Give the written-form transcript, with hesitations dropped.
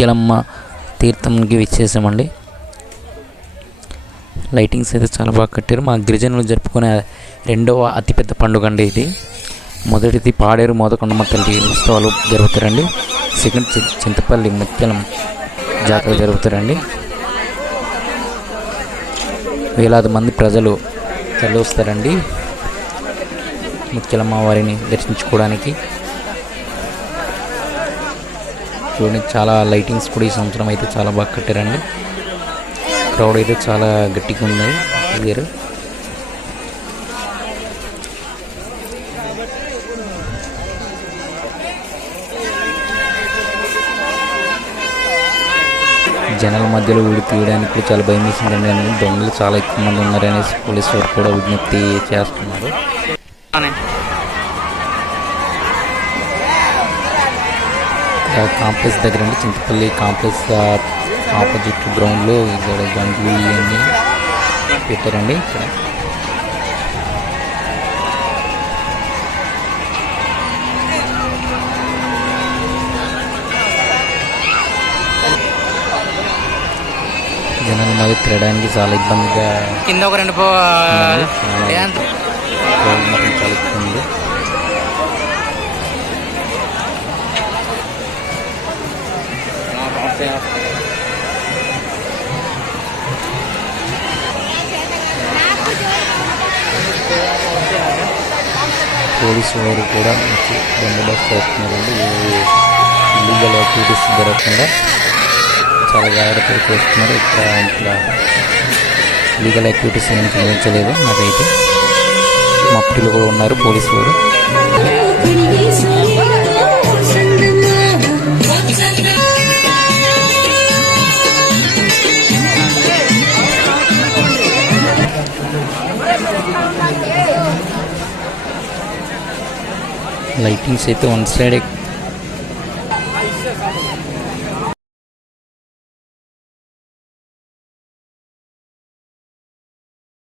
Mutyalamma తీర్థంకి విచ్చేసామండి. Lightings అయితే చాలా బాగా కట్టారు. మా గిరిజనులు జరుపుకునే రెండవ అతిపెద్ద పండుగ అండి ఇది. మొదటిది పాడేరు మోదకొండమ్మ తల్లి ఉత్సవాలు జరుగుతారండి. సెకండ్ చింతపల్లి ముత్యాలమ్మ జాతర జరుగుతారండి. వేలాది మంది ప్రజలు తరలివస్తారండి ముత్యాలమ్మ వారిని దర్శించుకోవడానికి. చూడండి, చాలా లైటింగ్స్ కూడా ఈ సంవత్సరం అయితే చాలా బాగా కట్టారండి. క్రౌడ్ అయితే చాలా గట్టిగా ఉంది. ఇద్దరు జనాల మధ్యలో వీడి తీయడానికి కూడా చాలా భయం వేసిందండి. దొంగలు చాలా ఎక్కువ మంది ఉన్నారనేసి పోలీసు వారు కూడా విజ్ఞప్తి చేస్తున్నారు. కాంప్లెక్స్ దగ్గర అండి, చింతపల్లి కాంప్లెక్స్ ఆపోజిట్ గ్రౌండ్లో ఇక్కడ గంటలు ఇవన్నీ పెట్టారండి. ఇక్కడ జనాల మధ్య తిరగడానికి చాలా ఇబ్బందిగా కింద ఒక రెండు మాత్రం చాలా ఎక్కువ ఉంది. పోలీసు వారు కూడా మంచి బందోబస్తు చేస్తున్నారండి. ఇల్లీగల్ యాక్టివిటీస్ జరగకుండా చాలా జాగ్రత్తగా చేస్తున్నారు. ఇక్కడ లీగల్ యాక్టివిటీస్ ఏమి కనిపించలేదు నాకైతే. మప్పులు కూడా ఉన్నారు పోలీసు వారు. లైటింగ్స్ అయితే వన్ సైడ్